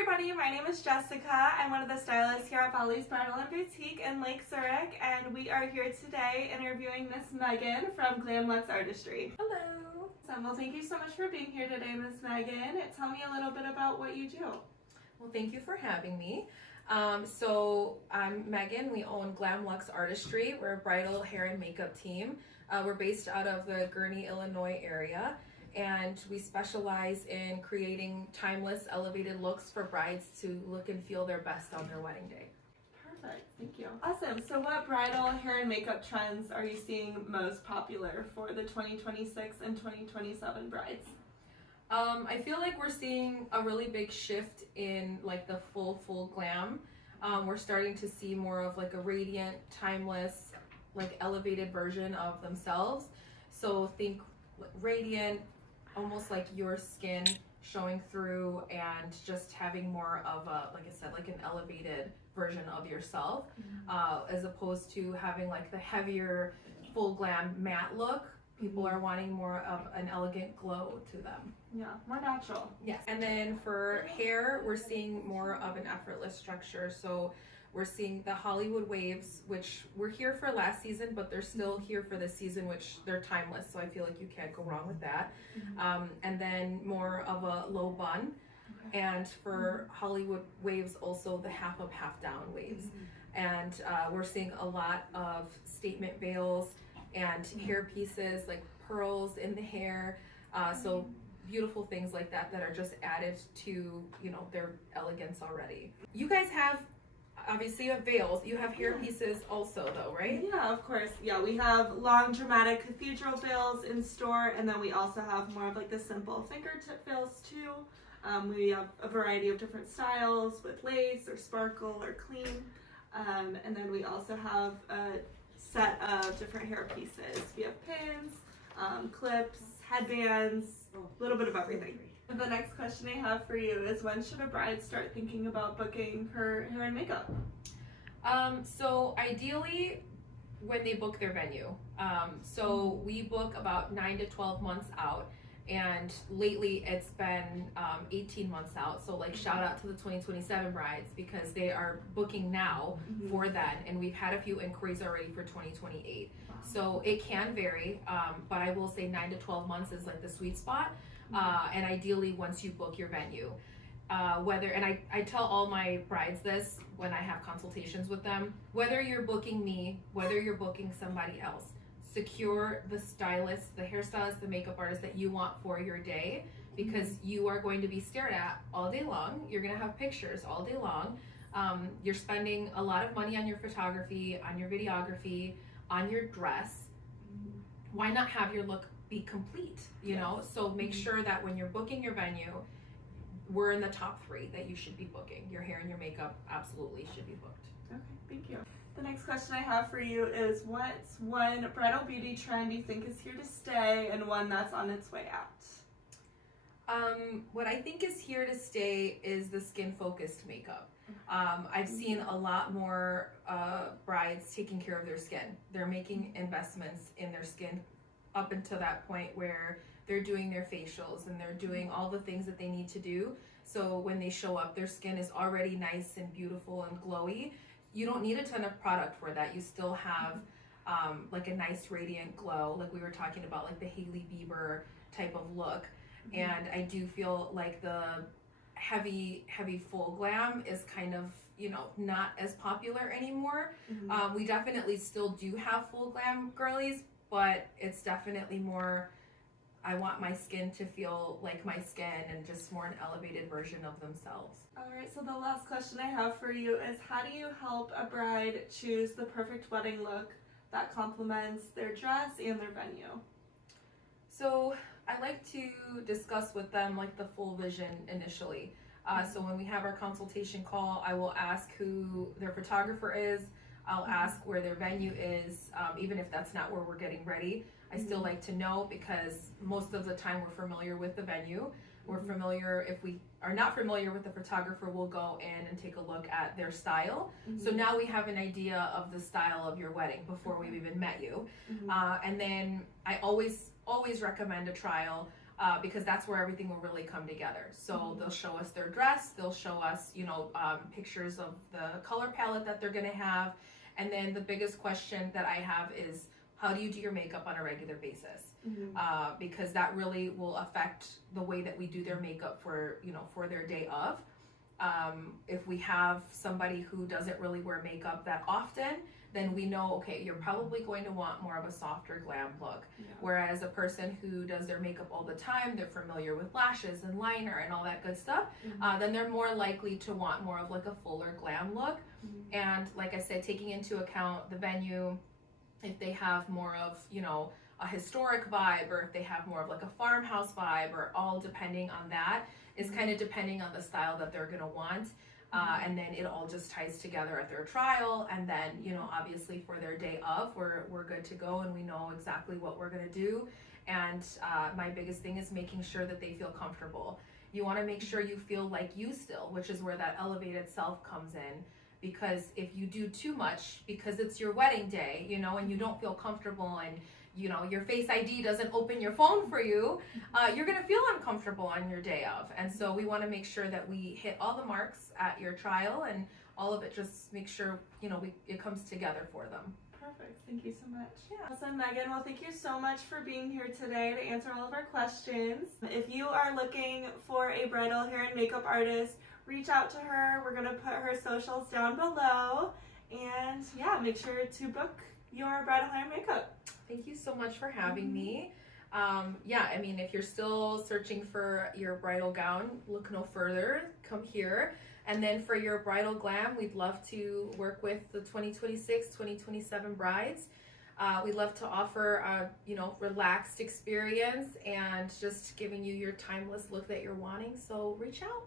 everybody, my name is Jessica. I'm one of the stylists here at Volles Bridal Boutique in Lake Zurich, and we are here today interviewing Miss Megan from Glam Luxe Artistry. Hello. Well, thank you so much for being here today, Miss Megan. Tell me a little bit about what you do. Well, thank you for having me. So I'm Megan. We own Glam Luxe Artistry. We're a bridal hair and makeup team. We're based out of the Gurnee, Illinois area, and we specialize in creating timeless, elevated looks for brides to look and feel their best on their wedding day. Perfect, thank you. Awesome. So what bridal hair and makeup trends are you seeing most popular for the 2026 and 2027 brides? I feel like we're seeing a really big shift in like the full glam. We're starting to see more of like a radiant, timeless, like elevated version of themselves. So think radiant, almost like your skin showing through, and just having more of a, like I said, like an elevated version of yourself, as opposed to having like the heavier, full glam matte look. People are wanting more of an elegant glow to them. Yeah, more natural. Yes. And then for hair, we're seeing more of an effortless structure. So we're seeing the Hollywood waves, which were here for last season, but they're still here for this season, which they're timeless. So I feel like you can't go wrong with that. And then more of a low bun. Okay. And for Hollywood waves, also the half up, half down waves. And we're seeing a lot of statement veils and hair pieces, like pearls in the hair. So beautiful things like that that are just added to, you know, their elegance already. You guys have, obviously you have veils, you have hair pieces also though, right? Yeah, of course. Yeah, we have long dramatic cathedral veils in store, and then we also have more of like the simple fingertip veils too. We have a variety of different styles with lace or sparkle or clean. And then we also have a set of different hair pieces. We have pins, clips, headbands, a little bit of everything. The next question I have for you is, when should a bride start thinking about booking her hair and makeup? So ideally when they book their venue. So we book about 9 to 12 months out, and lately it's been 18 months out. So like shout out to the 2027 brides, because they are booking now for that, and we've had a few inquiries already for 2028. So it can vary, but I will say 9 to 12 months is like the sweet spot. And ideally once you book your venue, and I tell all my brides this when I have consultations with them, whether you're booking me, whether you're booking somebody else, secure the stylist, the hairstylist, the makeup artist that you want for your day, because you are going to be stared at all day long. You're going to have pictures all day long. You're spending a lot of money on your photography, on your videography, on your dress. Why not have your look be complete, you know? So make sure that when you're booking your venue, we're in the top 3 that you should be booking. Your hair and your makeup absolutely should be booked. Okay, thank you. The next question I have for you is, what's one bridal beauty trend you think is here to stay and one that's on its way out? What I think is here to stay is the skin-focused makeup. I've seen a lot more brides taking care of their skin. They're making investments in their skin up until that point where they're doing their facials and they're doing all the things that they need to do. So when they show up, their skin is already nice and beautiful and glowy. You don't need a ton of product for that. You still have like a nice radiant glow, like we were talking about, like the Hailey Bieber type of look. And I do feel like the heavy full glam is kind of, you know, not as popular anymore. We definitely still do have full glam girlies, but it's definitely more, I want my skin to feel like my skin and just more an elevated version of themselves. All right, so the last question I have for you is, how do you help a bride choose the perfect wedding look that complements their dress and their venue? So I like to discuss with them like the full vision initially. So when we have our consultation call, I will ask who their photographer is. I'll ask where their venue is, even if that's not where we're getting ready. I still like to know, because most of the time we're familiar with the venue. We're familiar. If we are not familiar with the photographer, we'll go in and take a look at their style. So now we have an idea of the style of your wedding before we've even met you. And then I always recommend a trial because that's where everything will really come together. So they'll show us their dress, they'll show us, pictures of the color palette that they're gonna have. And then the biggest question that I have is, how do you do your makeup on a regular basis? Because that really will affect the way that we do their makeup for their day of. If we have somebody who doesn't really wear makeup that often, then we know, okay, you're probably going to want more of a softer glam look. Whereas a person who does their makeup all the time, they're familiar with lashes and liner and all that good stuff, then they're more likely to want more of like a fuller glam look. And like I said, taking into account the venue, if they have more of, a historic vibe, or if they have more of like a farmhouse vibe, or all depending on that, is kind of depending on the style that they're gonna want. And then it all just ties together at their trial, and then obviously for their day of, we're good to go, and we know exactly what we're gonna do. And my biggest thing is making sure that they feel comfortable. You want to make sure you feel like you still, which is where that elevated self comes in. Because if you do too much because it's your wedding day, and you don't feel comfortable, and your Face ID doesn't open your phone for you, you're going to feel uncomfortable on your day of. And so we want to make sure that we hit all the marks at your trial, and all of it, just make sure, it comes together for them. Perfect. Thank you so much. Yeah. Awesome, Megan. Well, thank you so much for being here today to answer all of our questions. If you are looking for a bridal hair and makeup artist, reach out to her. We're going to put her socials down below. And yeah, make sure to book your bridal hair and makeup. Thank you so much for having me. If you're still searching for your bridal gown, look no further, come here. And then for your bridal glam, we'd love to work with the 2026, 2027 brides. We'd love to offer a, relaxed experience and just giving you your timeless look that you're wanting. So reach out.